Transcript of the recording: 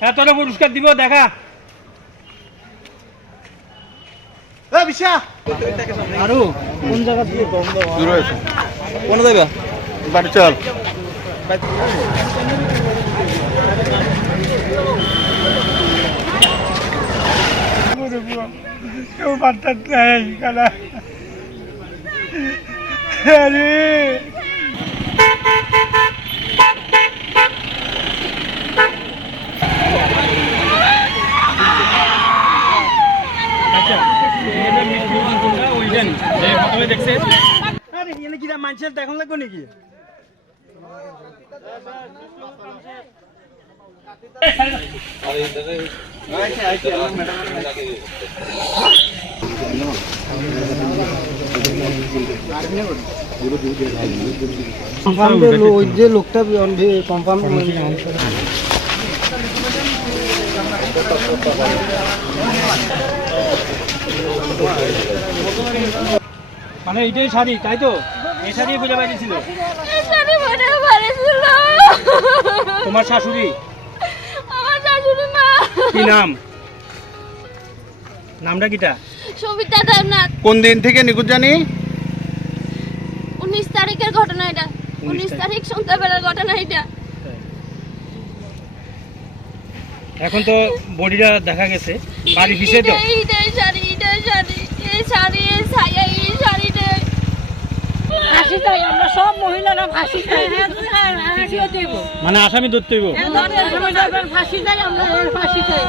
হ্যাঁ, তোরা পুরস্কার দিব, দেখা। আরো কোন জায়গা দিয়ে দূর হয়েছে কোন জায়গা বাড়ি চল কেউ বার্তার নাই কালা আরে মানুষের দেখুন লাগবে নাকি ওই যে লোকটা কনফার্ম মানে এইটাই শাড়ি, তাই তো? এই শাড়ি বুঝে পাইছিল তোমার শাশুড়ি? আমার শাশুড়ি মা। কি নাম? নামটা কিটা? সবিতা দেবনাথ। কোন দিন থেকে নিখোঁজ জানি? 19 তারিখের ঘটনা এটা। 19 তারিখ সন্ধ্যাবেলার ঘটনা এটা। এখন তো বডিটা দেখা গেছে, বাড়ি পিছে তো। এইটাই শাড়ি, এইটাই শাড়ি, এই শাড়ি, এই ছায়া, এই শাড়িটা। ফাঁসি চাই, আমরা সব মহিলারা ফাঁসি চাই, ফাঁসিও দেব। মানে আসামি ধরতে হইব। ফাঁসি চাই, আমরা ফাঁসি চাই।